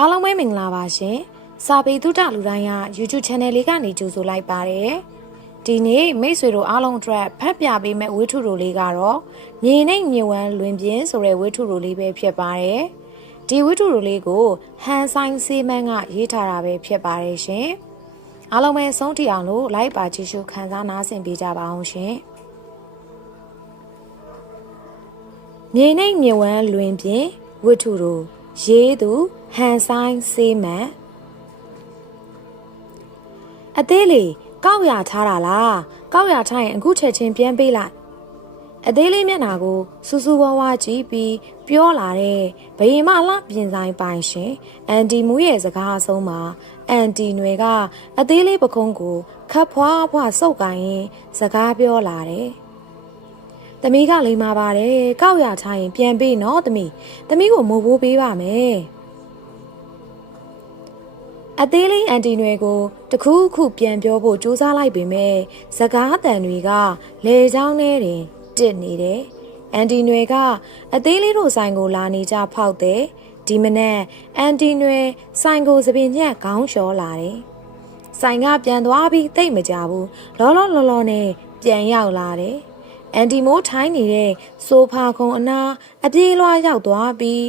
အားလုံးပဲမင်္ဂလာပါရှင်စာပေသုတလူတိုင်းက YouTube Channel လေးကနေကြိုဆိုလိုက်ပါတယ်ဒီနေ့မိတ်ဆွေတို့အားလုံးအတွက်ဖတ်ပြပေးမယ့်ဝတ္ထုတို့လေးကတော့မြေနှိမ့်မြေဝမ်းလွင်ပြင်းဆိုတဲ့ဝတ္ထုတို့လေးပဲဖြစ်ပါတယ်ဒီဝတ္ထုတို့လေးကိုဟန်ဆိုင်စေးမန်းကရေးထားတာပဲဖြစ်ပါတယ်ရှင်အားလုံးပဲဆုံးထိအောင်လို့ like ပါကြည့်ရှုခံစားနားဆင်ပေးကြပါအောင်ရှင်မြေနှိမ့်မြေဝမ်းလွင်ပြင်းဝတ္ထုတို့ရေးသူဟန်ဆိုင်စေးမန်းအသေးလေးကောက်ရထားတာလားကောက်ရထားရင်အခုချက်ချင်းပြန်ပေးလိုက်အသေးလေးမျက်နှာကိုစူးစူးဝါးဝါးကြည့်ပြီးပြောလာတဲ့ဘယင်မလှပြင်ဆိုင်ပိုင်ရှင်အန်တီမူရဲ့စကားအဆုံးမှာအန်တီနွယ်ကအသေးလေးပကုံးကိုခတ်ဖွားဖွားစုပ်ကိုင်းရင်စကားပြောလာတယ်သမီးကလိမ္မာပါတယ်ကောက်ရထားရင်ပြန်ပေးနော်သမီးကိုမိုးဘိုးပေးပါမယ်အသေးလေးအန်တီနွယ်ကိုတခုခုပြန်ပြောဖို့ကြိုးစားလိုက်ပေမဲ့စကားတန်တွေကလေချောင်းထဲတင်တစ်နေတယ်အန်တီနွယ်ကအသေးလေးတို့ဆိုင်ကိုလာနေကြဖောက်တယ်ဒီမနက်အန်တီနွယ်ဆိုင်ကိုစပင်ညက်ခေါင်းလျှော်လာတယ်ဆိုင်ကပြန်သွားပြီးတိတ်မကြဘူးလောလောနဲ့ပြန်ရောက်လာတယ်အန်တီမိုးထိုင်းနေတဲ့ဆိုဖာခုံအနာအပြေးလွှားရောက်သွားပြီး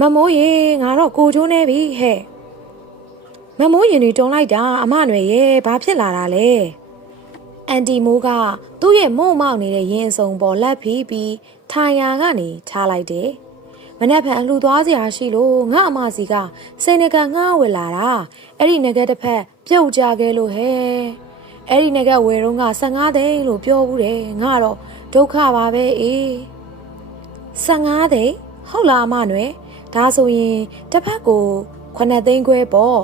မမိုးရေငါတော့ကိုချိုးနေပြီဟဲ့မမိုးရင်တွေတုံလိုက်တာအမနွယ်ရဲ့ဘာဖြစ်လာတာလဲအန်တီမိုးကသူ့ရဲ့မုံမောက်နေတဲ့ရင်စုံပေါ်လက်ဖီးပြီးထိုင်ရာကနေထားလိုက်တယ်မနှက်ဖန်အလှသွားစရာရှိလို့ငါအမစီကစိန်နကငှားဝယ်လာတာအဲ့ဒီငကတစ်ဖက်ပြုတ်ကြခဲ့လို့ဟဲ့အဲ့ဒီငကဝယ်တော့က15သိန်းလို့ပြောဘူးတယ်ငါတော့ဒုက္ခပါပဲအေး15သိန်းဟုတ်လားအမနွယ်ဒါဆိုရင်တစ်ဖက်ကို9သိန်းခွဲပေါ့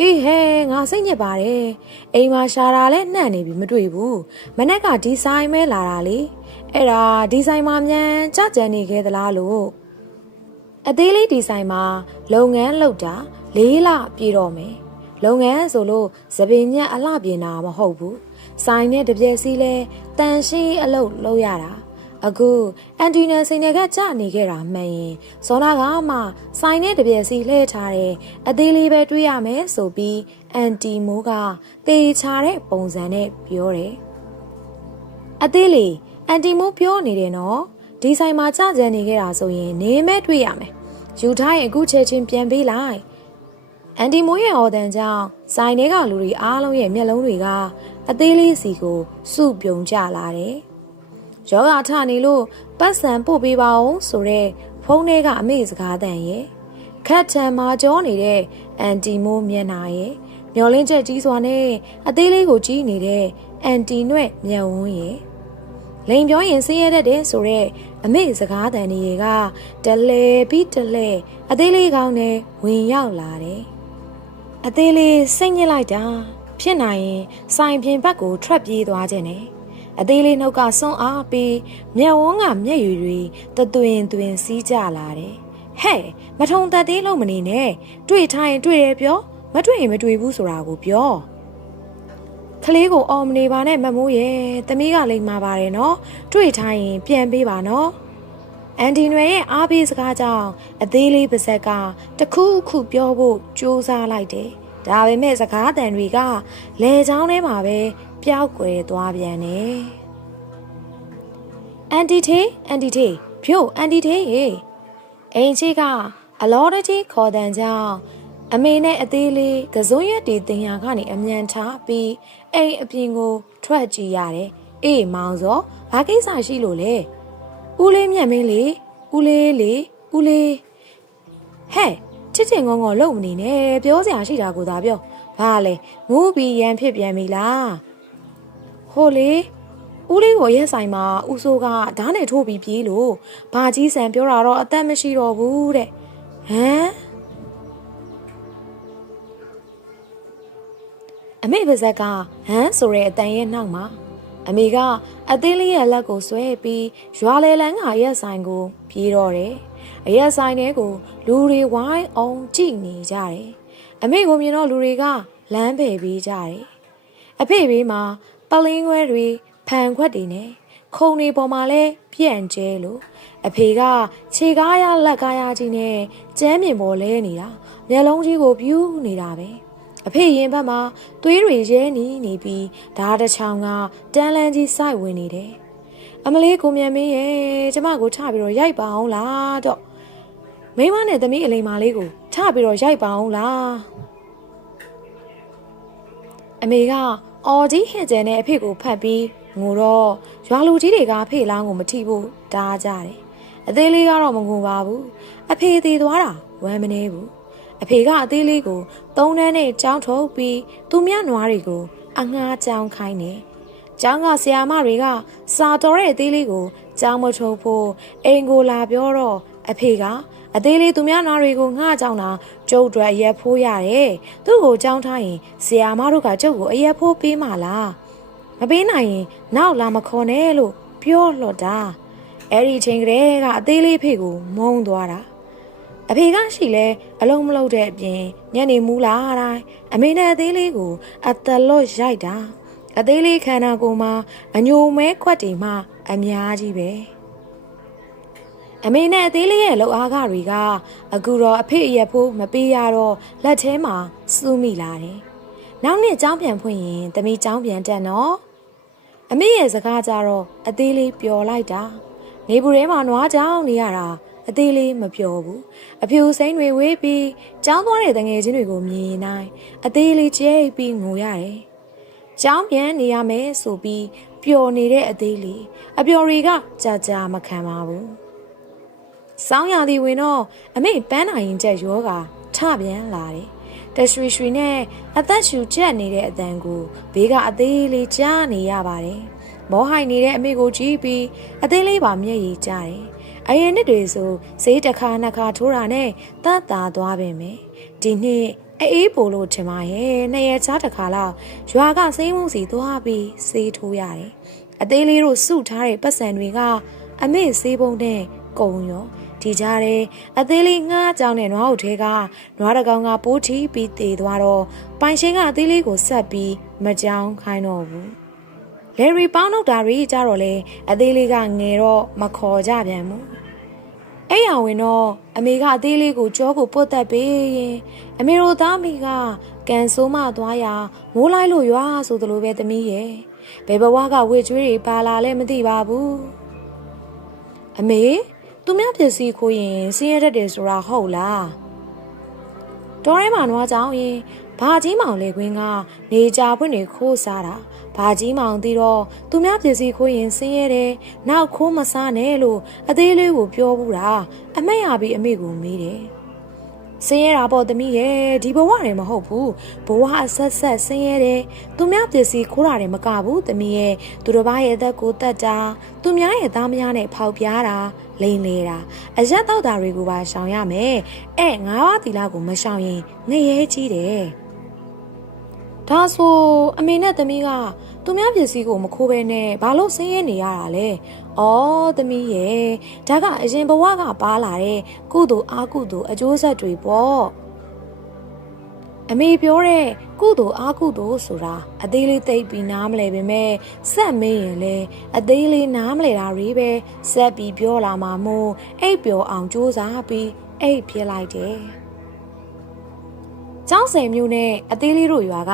အေးဟဲငါစိတ်ညစ်ပါတယ်အိမ်မှာရှာတာလဲနှံ့နေပြီမတွေ့ဘူးမနက်ကဒီဆိုင်မဲလာတာလေအဲ့ဒါဒီဆိုင်မှာမြန်ကြကြံနေခဲ့သလားလို့အသေးလေးဒီဆိုင်မှာလုပ်ငန်းလုပ်တာ4လပြည့်တော့မယ်လုပ်ငန်းဆိုလို့သပင်ညက်အလှပြင်တာမဟုတ်ဘူးဆိုင်နဲ့တပြက်စီးလဲတန်ရှင်းအလုပ်လုပ်ရတာအခုအန်တီနယ်စိန်နယ်ကကြာနေခဲ့တာမှန်ရင်ဇောနာကမှဆိုင်နဲ့တပြက်စီလှည့်ထားတယ်အသေးလေးပဲတွေးရမယ်ဆိုပြီးအန်တီမိုးကတေချာတဲ့ပုံစံနဲ့ပြောတယ်အသေးလေးအန်တီမိုးပြောနေတယ်နော်ဒီဆိုင်မှာကြာကြံနေခဲ့တာဆိုရင်နေမဲ့တွေးရမယ်ယူထားရင်အခုချက်ချင်းပြန်ပေးလိုက်အန်တီမိုးရဲ့အော်တန်ကြောင့်ဆိုင်ထဲကလူတွေအားလုံးရဲ့မျက်လုံးတွေကအသေးလေးစီကိုစုပြုံကြလာတယ်ယောဂထနေလို့ပတ်စံပို့ပေးပါအောင်ဆိုတဲ့ဖုန်းထဲကအမေစကားတန်ရဲ့ခက်ထန်မှာကြောနေတဲ့အန်တီမိုးမျက်နှာရဲ့မျောလင်းချက်ကြီးစွာနဲ့အသေးလေးကိုကြီးနေတဲ့အန်တီနွဲ့မျက်ဝန်းရဲ့လိန်ပြောရင်ဆေးရတတ်တယ်ဆိုတဲ့အမေစကားတန်တွေကတလဲပြီးတလဲအသေးလေးကောင်းနဲ့ဝင်ရောက်လာတယ်အသေးလေးစိတ်ညစ်လိုက်တာဖြစ်နိုင်ရင်ဆိုင်ပြင်ဘက်ကိုထွက်ပြေးသွားခြင်းနဲ့အသေးလေးနှုတ်ကစွန်းအားပြီးမျက်ဝန်းကမျက်ရည်တွေသွင်စီးကြလာတယ်ဟဲ့မထုံသက်သေးလို့မနေနဲ့တွေ့ထားရင်တွေ့တယ်ပြောမတွေ့ရင်မတွေ့ဘူးဆိုတာကိုပြောကလေးကိုအော်မနေပါနဲ့မမိုးရဲ့သမီးကလိမ္မာပါတယ်နော်တွေ့ထားရင်ပြန်ပေးပါနော်အန်ဒီနွယ်ရဲ့အားပေးစကားကြောင့်အသေးလေးပါဇက်ကတခုခုပြောဖို့ကြိုးစားလိုက်တယ်ဒါပေမဲ့စကားတန်တွေကလေချောင်းထဲမှာပဲပျောက်ကွယ်သွားပြန်တယ်အန်တီထေဖြို့အန်တီထေရေအိမ်ကြီးကအလောတကြီးခေါ်တန်ကြောင့်အမေနဲ့အသေးလေးကစုံရက်တီတင်ရကနေအမြန်ထားပြီးအိမ်အပြင်ကိုထွက်ကြည့်ရတယ်အေးမောင်စောဘာကိစ္စရှိလို့လဲဦးလေးမြတ်မင်းလေဦးလေးဟဲ့ချစ်ချင်ငုံငုံလုံမနေနဲ့ပြောစရာရှိတာကိုသာပြောဘာလဲငိုးပြီးရန်ဖြစ်ပြန်ပြီလားဟိုလေဦးလေးကိုရက်ဆိုင်မှာဦးစိုးကဓာတ်နဲ့ထိုးပြီးပြေးလို့ဘာကြီးဆန်ပြောတာတော့အသက်မရှိတော့ဘူးတဲ့ဟမ်အမေပါဇက်ကဟမ်ဆိုတဲ့အတန်ရဲ့နောက်မှာအမေကအသေးလေးရဲ့လက်ကိုဆွဲပြီးရွာလေလန်းကရက်ဆိုင်ကိုပြေးတော့တယ်အရက်ဆိုင်ထဲကိုလူတွေဝိုင်းအောင်ကြည့်နေကြတယ်အမေကိုမြင်တော့လူတွေကလမ်းပယ်ပေးကြတယ်အဖေဘေးမှာပလင်းခွဲတွေဖန်ခွက်တွေနဲ့ ခုံနေပေါ်မှာလဲပြန့်ကျဲလို့အဖေကခြေကားရလက်ကားရကြီးနဲ့ကျမ်းမြင်ပေါ်လဲနေတာမျက်လုံးကြီးကိုပြူးနေတာပဲအဖေရင်ဘက်မှာသွေးတွေရဲနေပြီးဓာတ်တစ်ချောင်းကတန်းလန်းကြီးစိုက်ဝင်နေတယ်အမလေးကိုမြန်မင်းရဲ့ကျမကိုထပြီးတော့ရိုက်ပါအောင်လားတော့မိမနဲ့သမီးအလိမ္မာလေးကိုထပြီးတော့ရိုက်ပါအောင်လားအမေကအော်ကြီးဟစ်ကျဲနဲ့အဖေကိုဖတ်ပြီးငိုတော့ရွာလူကြီးတွေကဖေလောင်းကိုမထိဖို့တားကြတယ်အသေးလေးကတော့မငိုပါဘူးအဖေသေးသွားတာဝမ်းမနေဘူးအဖေကအသေးလေးကိုသုံးတန်းနဲ့ကြောင်းထုတ်ပြီးသူမြနွားတွေကိုအငှားကြောင်းခိုင်းတယ်ကျောင်းကဆရာမတွေကစာတော်တဲ့အသေးလေးကိုကျောင်းမထုတ်ဖို့အိမ်ကိုလာပြောတော့အဖေကအသေးလေးသူများနွားတွေကိုငှားကြောင်းတာကျုပ်တို့အရက်ဖိုးရတယ်သူ့ကိုကြောင်းထားရင်ဆရာမတို့ကကျုပ်ကိုအရက်ဖိုးပေးမှလားမပေးနိုင်ရင်နောက်လာမခေါ်နဲ့လို့ပြောလှတ်တာအဲ့ဒီချိန်ကလေးကအသေးလေးဖေကိုမုန်းသွားတာအဖေကရှိလဲအလုံးမလုံးတဲ့အပြင်ညနေမူးလာတိုင်းအမေနဲ့အသေးလေးကိုအသက်လွတ်ရိုက်တာအသေးလေးခန္ဓာကိုယ်မှာအညိုမဲခွက်တွေမှအများကြီးပဲအမေနဲ့အသေးလေးရဲ့လှုပ်အားကတွေကအခုတော့အဖေအရက်ဖို့မပေးရတော့လက်ထဲမှာစူးမိလာတယ်နောက်နေ့ကျောင်းပြန်ဖွင့်ရင်သမီးကျောင်းပြန်တက်နော်အမေရဲ့စကားကြတော့အသေးလေးပျော်လိုက်တာနေဘူးထဲမှာနွားကြောင်နေရတာအသေးလေးမပျော်ဘူးအဖြူစိမ့်တွေဝေးပြီးကျောင်းသွားတဲ့တငယ်ချင်းတွေကိုမြင်နိုင်အသေးလေးကျဲပြီးငိုရတယ်ကျောင်းပြန်နေရမယ်ဆိုပြီးပျော်နေတဲ့အသေးလေးအပျော်တွေကကြာမခံပါဘူးစောင်းရသည်ဝင်တော့အမေပန်းနိုင်ရင်ချက်ရောကထပြန်လာတယ်တရွှေရွှေနဲ့အသက်ရှူချက်နေတဲ့အတန်ကိုဘေးကအသေးလေးကြားနေရပါတယ်မောဟိုက်နေတဲ့အမေကိုကြည့်ပြီးအသေးလေးပါမျက်ရည်ကျတယ်အရင်နှစ်တွေဆိုဈေးတစ်ခါနှစ်ခါထိုးတာနဲ့တတ်တာသွားပင်မယ်ဒီနှစ်အေးပို့လို့ထင်ပါရဲ့နှစ်ရက်ချားတစ်ခါလောက်ရွာကစိမ့်မှုစီသွားပြီးဆေးထိုးရတယ်အသေးလေးတို့စုထားတဲ့ပတ်စံတွေကအမေဆေးပုံနဲ့ကုံရောဒီကြားထဲအသေးလေးငှားကြောင်တဲ့နွားအုပ်ထဲကနွားတကောင်ကပိုးထီပြီးတည်သွားတော့ပိုင်ရှင်ကအသေးလေးကိုဆက်ပြီးမကြောင်ခိုင်းတော့ဘူးလယ်ရီပေါင်းတော့တာရီကြတော့လေအသေးလေးကငယ်တော့မခေါ်ကြပြန်ဘူးအဲ့ရဝင်တော့အမေကအသေးလေးကိုကြောကိုပုတ်တက်ပေးရင်အမေတို့သားမိကကန်ဆိုးမသွားရမိုးလိုက်လို့ရွာဆိုသလိုပဲသမီးရဲ့ဘယ်ဘဝကဝေကျွေးတွေပါလာလဲမသိပါဘူးအမေသူများပစ္စည်းခိုးရင်ဆင်းရဲတတ်တယ်ဆိုတာဟုတ်လားတော်ရဲမှာနွားကြောင်ရင်ဘာကြီးမောင်လေခွင်းကနေကြပွင့်တွေခိုးစားတာဘာကြီးမောင်သိတော့သူများပစ္စည်းခိုးရင်ဆင်းရဲတယ်နောက်ခိုးမစားနဲ့လို့အသေးလေးကိုပြောဘူးတာအမက်ရပြီးအမေကိုမေးတယ်ဆင်းရဲတာပေါ့သမီးရဲ့ဒီဘဝတွေမဟုတ်ဘူးဘဝအဆက်ဆက်ဆင်းရဲတယ်သူများပစ္စည်းခိုးတာတွေမကဘူးသမီးရဲ့သူတစ်ပါးရဲ့အသက်ကိုတတ်တာသူများရဲ့သားမယားနဲ့ဖောက်ပြားတာလိန်လေတာအရက်တောက်တာတွေကိုပါရှောင်ရမယ်အဲ့ငါးပါးသီလကိုမရှောင်ရင်ငရဲကြီးတယ်ဒါဆိုအမေနဲ့သမီးကသူများပစ္စည်းကိုမခိုးဘဲနဲ့ဘာလို့ဆင်းရဲနေရတာလဲ။အော်သမီးရဲ့ဒါကအရင်ဘဝကပါလာတဲ့ကုသိုလ်အာကုသိုလ်အကျိုးဆက်တွေပေါ့။အမေပြောတဲ့ကုသိုလ်အာကုသိုလ်ဆိုတာအသေးလေးသိပြီးနားမလဲပေမဲ့ဆက်မေးရင်လေအသေးလေးနားမလဲတာတွေပဲဆက်ပြီးပြောလာမှာမို့အိပ်ပျော်အောင်ကြိုးစားပြီးအိပ်ပြလိုက်တယ်။ကျောင်းဆယ်မျိုးနဲ့အသေးလေးတို့ရွာက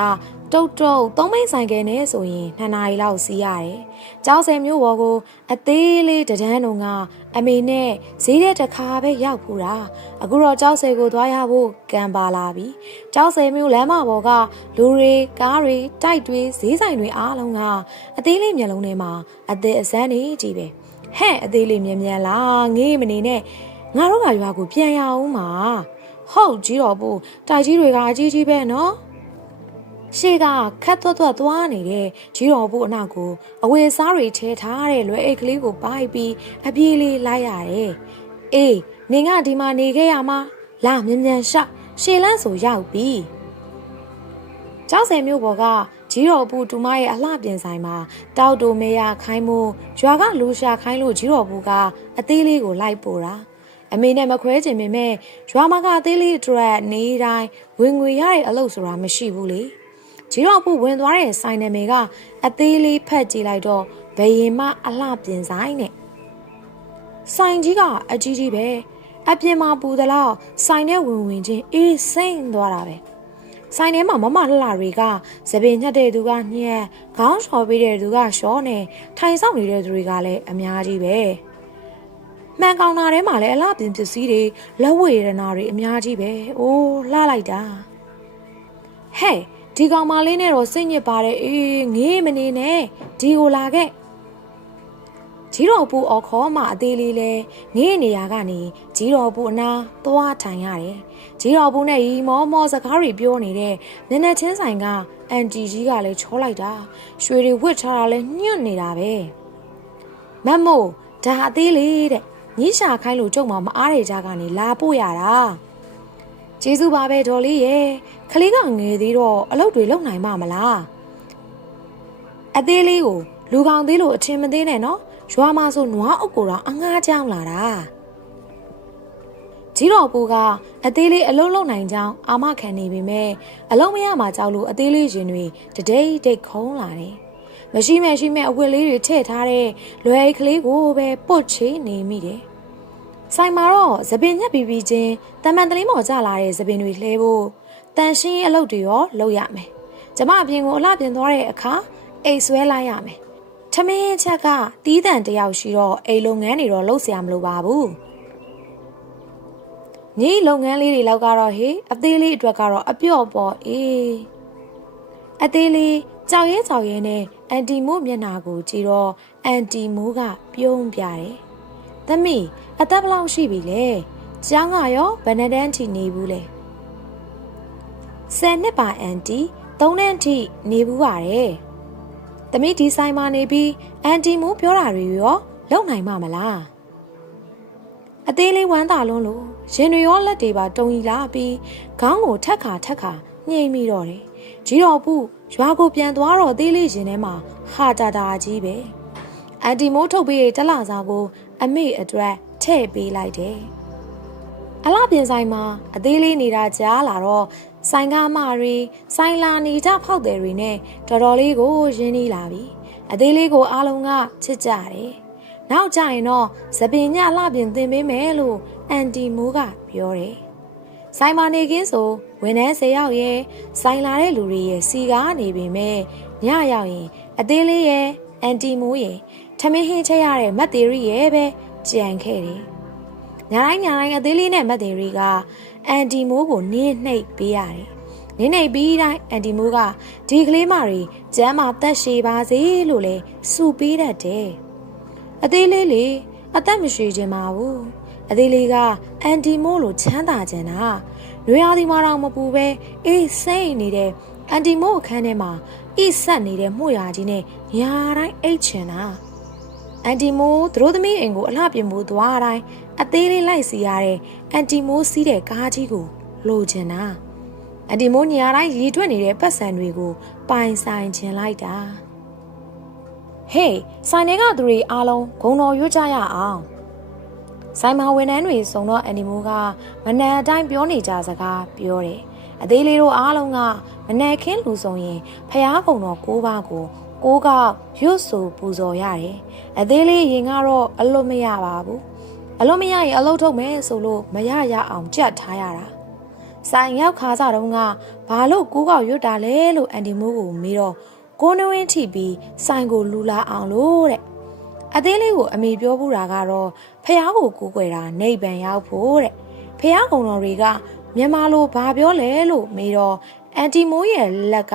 တုတ်သုံးမိတ်ဆိုင်ကယ်နဲ့ဆိုရင်2 နာရီလောက်စီးရတယ်။ကျောင်းဆယ်မျိုးဘောကိုအသေးလေးတန်းတုံကအမေနဲ့ဈေးတဲ့တစ်ခါပဲရောက်ဖူးတာ။အခုတော့ကျောင်းဆယ်ကိုသွားရဖို့ကံပါလာပြီ။ကျောင်းဆယ်မျိုးလမ်းမပေါ်ကလူတွေကားတွေတိုက်တွေဈေးဆိုင်တွေအားလုံးကအသေးလေးမျက်လုံးထဲမှာအသေးအစမ်းနေကြည့်ပဲ။ဟဲ့အသေးလေးမြန်လားငေးမနေနဲ့ငါတို့ကရွာကိုပြန်ရအောင်မှာဟုတ်ကြီးတော့ဘူးတိုက်ကြီးတွေကအကြီးကြီးပဲနော်ရှေ့ကခတ်သွက်သွားနေတဲ့ကြီးတော်ဘူးအနောက်ကိုအဝေစားတွေထဲထားတဲ့လွယ်အိတ်ကလေးကိုပိုက်ပြီးအပြေးလေးလိုက်ရတယ်အေးနင်ကဒီမှာနေခဲ့ရမှာလာမြန်ရှရှေ့လန်းဆိုရောက်ပြီကျောင်းဆယ်မျိုးပေါ်ကကြီးတော်ဘူးတူမရဲ့အလှပြင်ဆိုင်မှာတောက်တူမေရခိုင်းမို့ရွာကလူရှာခိုင်းလို့ကြီးတော်ဘူးကအသေးလေးကိုလိုက်ပို့တာအမေနဲ့မခွဲချင်ပေမဲ့ရွာမကအသေးလေးအတွက်နေတိုင်းဝင်ငွေရတဲ့အလုပ်ဆိုတာမရှိဘူးလေကြီးတော်ဘူးဝင်သွားတဲ့ဆိုင်နာမည်ကအသေးလေးဖက်ကြည့်လိုက်တော့ ဘယင်မအလှပြင်ဆိုင်နဲ့ဆိုင်ကြီးကအကြီးကြီးပဲအပြင်မှာပူသလောက်ဆိုင်နဲ့ဝင်ချင်းအေးစိမ့်သွားတာပဲဆိုင်ထဲမှာမမလှလှတွေကသပင်ညက်တဲ့သူကညက်ခေါင်းလျှော်ပေးတဲ့သူကရှောနဲ့ထိုင်ဆောင်နေတဲ့သူတွေကလည်းအများကြီးပဲမှန်ကောင်တာထဲမှာလည်းအလှပြင်ပစ္စည်းတွေလက်ဝတ်ရတနာတွေအများကြီးပဲအိုးလှလိုက်တာဟဲ့ဒီကောင်မလေးနဲ့တော့စိတ်ညစ်ပါတယ်အေးငေးမနေနဲ့ဒီကိုလာခဲ့ကြီးတော်ပူအော်ခေါ်မှအသေးလေးလဲငေးနေရကနေကြီးတော်ပူအနာသွားထိုင်ရတယ်ကြီးတော်ပူနဲ့ရီမောမောစကားတွေပြောနေတဲ့မျက်နှာချင်းဆိုင်ကအန်တီကြီးကလည်းချောလိုက်တာရွှေတွေဝစ်ထားတာလဲညွတ်နေတာပဲမတ်မို့ဒါအသေးလေးတဲ့ညီးရှာခိုင်းလို့ကြုံမအားရကြကနေလာပို့ရတာကျေးဇူးပါပဲဒေါ်လေးရဲ့ခလေးကငယ်သေးတော့အလုပ်တွေလုပ်နိုင်မှာမလားအသေးလေးကိုလူကောင်သေးလို့အထင်မသေးနဲ့နော်ရွာမှာဆိုနွားအုပ်ကိုတော့အငှားကြောင်းလာတာကြီးတော်ပူကအသေးလေးအလုံးလုံးနိုင်ကြောင်းအာမခံနေပေမဲ့အလုံးမရမှကြောက်လို့အသေးလေးရင်တွေတဒိတ်ဒိတ်ခုံးလာတယ်မရှိမဲ့အဝတ်လေးတွေထည့်ထားတဲ့လွယ်ကလေးကိုပဲပုတ်ချေနေမိတယ်ဆိုင်မှာတော့သပင်ညက်ပြီးချင်းတမန်တလင်းပေါ်ကျလာတဲ့သပင်တွေလှဲဖို့တန်ရှင်းအလုပ်တွေရောလုပ်ရမယ်ကျမအပြင်ကိုအလှပြင်သွားတဲ့အခါအိတ်ဆွဲလိုက်ရမယ်ထမင်းချက်ကတီးတန်တယောက်ရှိတော့အိမ်လုပ်ငန်းတွေတော့လုပ်เสียမလို့ပါဘူးညီလုပ်ငန်းလေးတွေလောက်ကတော့ဟေးအသေးလေးအတွက်ကတော့အပြော့ပေါ့အေးအသေးလေးကြောက်ရဲနဲ့အန်တီမိုးမျက်နှာကိုကြည့်တော့အန်တီမိုးကပြုံးပြတယ်သမီးအသက်ဘလောက်ရှိပြီလဲကျောင်းကရောဘယ်နှစ်တန်းထိနေဘူးလဲ10နှစ်ပါအန်တီ3တန်းထိနေဘူးပါတယ်သမီးဒီဆိုင်မှာနေပြီးအန်တီမိုးပြောတာတွေရောလုပ်နိုင်မှာမလားအသေးလေးဝမ်းသာလွန်းလို့ရင်တွေရောလက်တွေပါတုံရီလာပြီးခေါင်းကိုထက်ခါညှိမိတော့တယ်ကြီးတော်ပူရွာကိုပြန်သွားတော့အသေးလေးရင်ထဲမှာဟာတာကြီးပဲအန်တီမိုးထုတ်ပေးတဲ့တလစားကိုအမေအတွက်ထည့်ပေးလိုက်တယ်အလှပြင်ဆိုင်မှာအသေးလေးနေတာကြားလာတော့ဆိုင်ကားမတွေဆိုင်လာနေကြဖောက်တယ်တွေနဲ့တော်တော်လေးကိုရင်းနှီးလာပြီအသေးလေးကိုအားလုံးကချစ်ကြတယ်နောက်ကြရင်တော့သပင်ညလှပြင်သင်ပေးမယ်လို့အန်တီမိုးကပြောတယ်ဆိုင်မှာနေခင်းဆိုဝန်ထမ်း10ယောက်ရဲ့ဆိုင်လာတဲ့လူတွေရဲ့စီကားနေပြီမဲ့ညရောက်ရင်အသေးလေးရဲ့အန်တီမိုးရဲ့ထမင်းဟင်းချက်ရတဲ့မတ်သေးရီရဲ့ပဲကြံခဲ့တယ်ညတိုင်းအသေးလေးနဲ့မတ်သေးရီကအန်တီမိုးကိုနင်းနှိပ်ပေးရတယ်နင်းနှိပ်ပြီးတိုင်းအန်တီမိုးကဒီကလေးမတွေကျမ်းမာသက်ရှည်ပါစေလို့လဲစုပေးတတ်တယ်အသေးလေးလေအသက်မရှည်ခြင်းပါဘူးအသေးလေးကအန်တီမိုးလိုချမ်းသာခြင်းတာနွေရာသီမှာတော့မပူပဲအေးစိမ့်နေတဲ့အန်တီမိုးအခန်းထဲမှာအိဆက်နေတဲ့မှုရာကြီးနဲ့ညာတိုင်းအိတ်ချင်တာအန်တီမိုးသူတို့သမီးအိမ်ကိုအလှပြင်ဖို့သွားတိုင်းအသေးလေးလိုက်စီရတဲ့အန်တီမိုးစီးတဲ့ကားကြီးကိုလိုချင်တာအန်တီမိုးညာတိုင်းရီထွက်နေတဲ့ပတ်စံတွေကိုပိုင်ဆိုင်ချင်လိုက်တာဟေးဆိုင်ထဲကသူတွေအားလုံးဂုံတော်ရွတ်ကြရအောင်ဆိုင်မှာဝန်ထမ်းတွေစုံတော့အန်တီမိုးကမနက်အတိုင်းပြောနေကြစကားပြောတယ်အသေးလေးတို့အားလုံးကမနက်ခင်းလူစုံရင်ဖျားကုံတော်9ပါးကိုကိုကရွတ်ဆိုပူဇော်ရတယ်အသေးလေးရင်ကတော့အလွတ်မရပါဘူးအလွတ်မရရင်အလုပ်ထုတ်မယ်ဆိုလို့မရအောင်ကြက်ထားရတာဆိုင်ရောက်ခါစားတော့ကဘာလို့ကိုကရွတ်တာလဲလို့အန်တီမိုးကိုမေးတော့ကိုနှဝင်းထိပြီးဆိုင်ကိုလူလာအောင်လို့တဲ့အသေးလေးကိုအမေပြောဘူးတာကတော့ဖះကိုကိုးကွယ်တာနေဗန်ရောက်ဖို့တဲ့ဖះကုံတော်တွေကမြန်မာလိုဘာပြောလဲလို့မေးတော့အန်တီမိုးရဲ့လက်က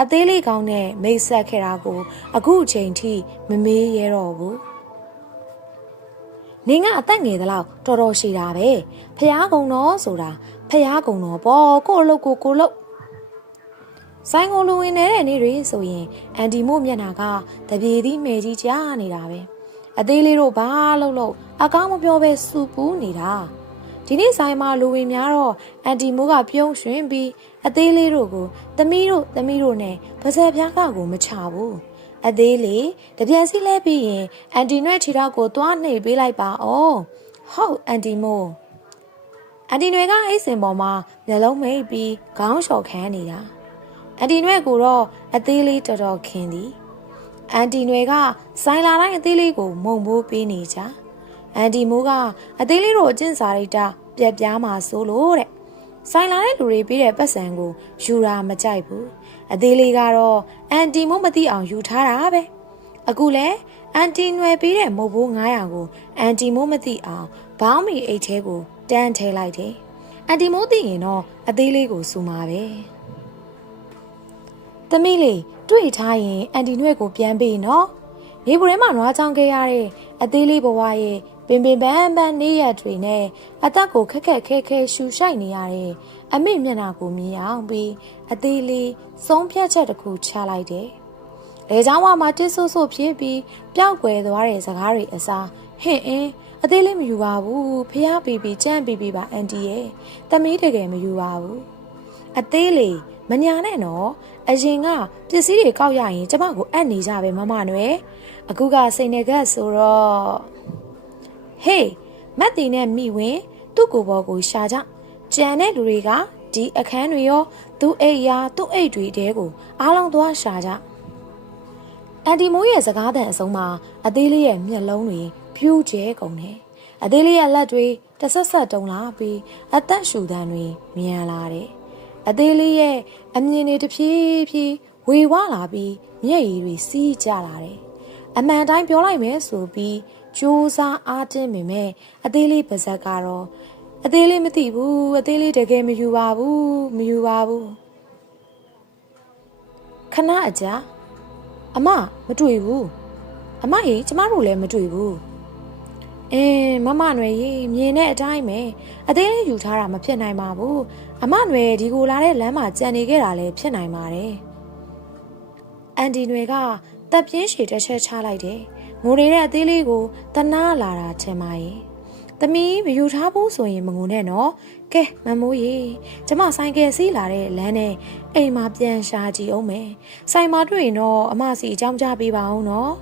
အသေးလေးကောင်းနဲ့မိတ်ဆက်ခဲ့တာကိုအခုအချိန်ထိမမေးရတော့ဘူးနင်ကအသက်ငယ်သလောက်တော်တော်ရှိတာပဲဖះကုံတော်ဆိုတာဖះကုံတော်ပေါ့ကို့အလုပ်ကိုလုပ်ဆိုင်ကိုလူဝင်နေတဲ့နေ့တွေဆိုရင်အန်တီမို့မျက်နှာကတပြေးသီးမယ်ကြီးကြားနေတာပဲအသေးလေးတို့ဘာလို့အကောင်းမပြောပဲစူပူးနေတာဒီနေ့ဆိုင်မှာလူဝင်များတော့အန်တီမိုးကပြုံးရွှင်ပြီးအသေးလေးတို့ကိုသမီးတို့နဲ့ပါဇက်ပြားကကိုမချဘူးအသေးလေးတပြန်စီလဲပြီးရင်အန်တီနွဲ့ခြေထောက်ကိုသွားနှိပ်ပေးလိုက်ပါအောင်ဟုတ်အန်တီမိုးအန်တီနွဲ့ကအိတ်စင်ပေါ်မှာမျက်လုံးမိတ်ပြီးခေါင်းလျှော်ခမ်းနေတာအန်တီနွဲ့ကိုတော့အသေးလေးတော်တော်ခင်းသည် အန်တီနွယ်ကဆိုင်လာတိုင်းအသေးလေးကိုမုံမိုးပေးနေကြအန်တီမိုးကအသေးလေးတို့အကျင့်စာရိတ္တပြက်ပြားမှာစိုးလို့တဲ့ဆိုင်လာတဲ့လူတွေပေးတဲ့ပတ်စံကိုယူတာမကြိုက်ဘူးအသေးလေးကတော့အန်တီမိုးမသိအောင်ယူထားတာပဲအခုလဲအန်တီနွယ်ပေးတဲ့မုတ်ဘိုး900ကိုအန်တီမိုးမသိအောင်ဘောင်းမီအိတ်ထဲကိုတန်းထဲလိုက်တယ်အန်တီမိုးသိရင်တော့အသေးလေးကိုစူမှာပဲသမီးလေးတွေ့ထားရင်အန်တီနွယ်ကိုပြန်ပေးနော်နေပူထဲမှာနွားချောင်းခဲ့ရတဲ့အသေးလေးဘဝရဲ့ပင်ပင်ပန်းပန်းနေရတွေနဲ့အသက်ကိုခက်ခက်ခဲခဲရှူရှိုက်နေရတဲ့အမေမျက်နှာကိုမြင်အောင်ပြီးအသေးလေးဆုံးဖြတ်ချက်တစ်ခုချလိုက်တယ်။လေချောင်းဝမှာတစ်ဆိုးဆိုးဖြစ်ပြီးပျောက်ကွယ်သွားတဲ့စကားတွေအစားဟင့်အင်းအသေးလေးမယူပါဘူးဖះပီပီကြမ်းပီပီပါအန်တီရဲ့သမီးတကယ်မယူပါဘူးအသေးလေးမညာနဲ့နော်အရင်ကပစ္စည်းတွေကောက်ရရင်ကျမကိုအပ်နေကြပဲမမနွယ်အခုကစိတ်နဲ့ကပ်ဆိုတော့ဟေးမတ်တီနဲ့မိဝင်သူ့ကိုယ်ပေါ်ကိုရှာကြကြံတဲ့လူတွေကဒီအခန်းတွေရောသူ့အိတ်ရာသူ့အိတ်တွေတဲကိုအားလုံးသွားရှာကြအန်တီမိုးရဲ့စကားသံအဆုံးမှာအသေးလေးရဲ့မျက်လုံးတွေဖြူးကျဲကုန်တယ်အသေးလေးရဲ့လက်တွေတဆက်ဆက်တုံလာပြီးအသက်ရှူသံတွေမြန်လာတယ်အသေးလေးရဲ့အမြင်တွေတဖြည်းဖြည်းဝေဝလာပြီးမျက်ရည်တွေစီးကျလာတယ်အမှန်တိုင်းပြောလိုက်မယ်ဆိုပြီးကြိုးစားအားတင်းမိမဲ့အသေးလေးပါဇက်ကတော့အသေးလေးမသိဘူးအသေးလေးတကယ်မယူပါဘူးမယူပါဘူးခဏအကြာအမမတွေ့ဘူးအမကြီးကျမတို့လည်းမတွေ့ဘူးမမနွယ်ကြီးမြင်တဲ့အတိုင်းပဲအသေးလေးယူထားတာမဖြစ်နိုင်ပါဘူးအမနွယ်ဒီကိုလာတဲ့လမ်းမှာကြံနေခဲ့တာလည်းဖြစ်နိုင်ပါတယ်အန်ဒီနွယ်ကတပ်ပြင်းရှည်တစ်ချက်ချလိုက်တယ်ငိုနေတဲ့အသေးလေးကိုတနာလာတာထင်ပါရဲ့သမီးမယူထားဘူးဆိုရင်မငိုနဲ့နော်ကဲမမိုးရေကျမဆိုင်ကယ်စီးလာတဲ့လမ်းနဲ့အိမ်မှာပြန်ရှာကြည့်အောင်မယ်ဆိုင်မှာတွေ့ရင်တော့အမစီအကြောင်းကြားပေးပါအောင်နော်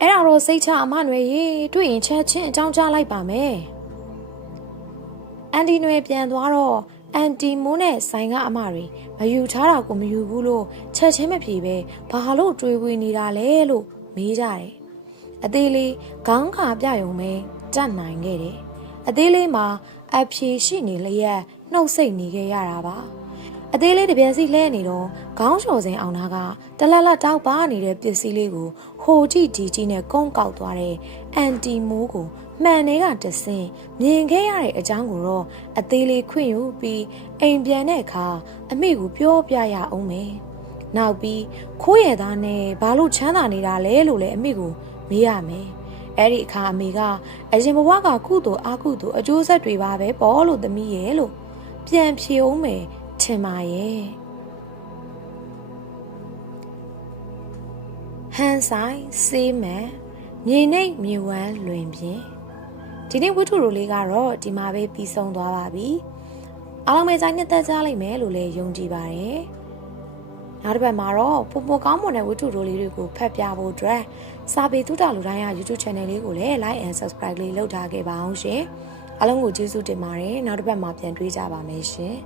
အဲ့ဒါတော့စိတ်ချအမနွယ်ရေတွေ့ရင်ချက်ချင်းအကြောင်းကြားလိုက်ပါမယ်အန်ဒီနွယ်ပြန်သွားတော့အန်တီမိုးနဲ့ဆိုင်ကအမတွေမယူထားတာကိုမယူဘူးလို့ချက်ချင်းမဖြေပဲဘာလို့တွေးဝေနေတာလဲလို့မေးကြတယ်အသေးလေးခေါင်းခါပြယုံပဲတတ်နိုင်ခဲ့တယ်အသေးလေးမှာအဖြေရှိနေလျက်နှုတ်ဆိတ်နေခဲ့ရတာပါအသေးလေးတပြန်စီလဲနေတော့ခေါင်းလျှော်စင်အောင်သားကတလက်လက်တောက်ပါနေတဲ့ပစ္စည်းလေးကိုဟိုကြည့်ဒီကြည့်နဲ့ကုန်းကောက်သွားတဲ့အန်တီမိုးကိုမှန်တွေကတဆင်းမြင်ခဲ့ရတဲ့အကြောင်းကိုတော့အသေးလေးခွင့်ယူပြီးအိမ်ပြန်တဲ့အခါအမေကိုပြောပြရအောင်မယ်နောက်ပြီးခိုးရသားနဲ့ဘာလို့ချမ်းသာနေတာလဲလို့လည်းအမေကိုမေးရမယ်အဲ့ဒီအခါအမေကအရင်ဘဝကကုသိုလ်အကုသိုလ်အကျိုးဆက်တွေပါပဲပေါ့လို့သမီးရဲ့လို့ပြန်ဖြေအောင်မယ်ထင်ပါရဲ့ဟန်ဆိုင်စေးမယ်မြေနှိပ်မြေဝမ်းလွင်ပြင်းဒီနေ့ဝတ္ထုလိုလေးကတော့ဒီမှာပဲပြီးဆုံးသွားပါပြီအားလုံးပဲဆိုင်နဲ့တက်ကြလိမ့်မယ်လို့လည်းယုံကြည်ပါတယ်နောက်တစ်ပတ်မှာတော့ပုံကောင်းမွန်တဲ့ဝတ္ထုလိုလေးတွေကိုဖတ်ပြဖို့အတွက်စာပေသုတလူတိုင်းရ YouTube Channel လေးကိုလည်း Like and Subscribe လေးလုပ်ထားခဲ့ပါအောင်ရှင်အားလုံးကိုကျေးဇူးတင်ပါတယ်နောက်တစ်ပတ်မှာပြန်တွေ့ကြပါမယ်ရှင်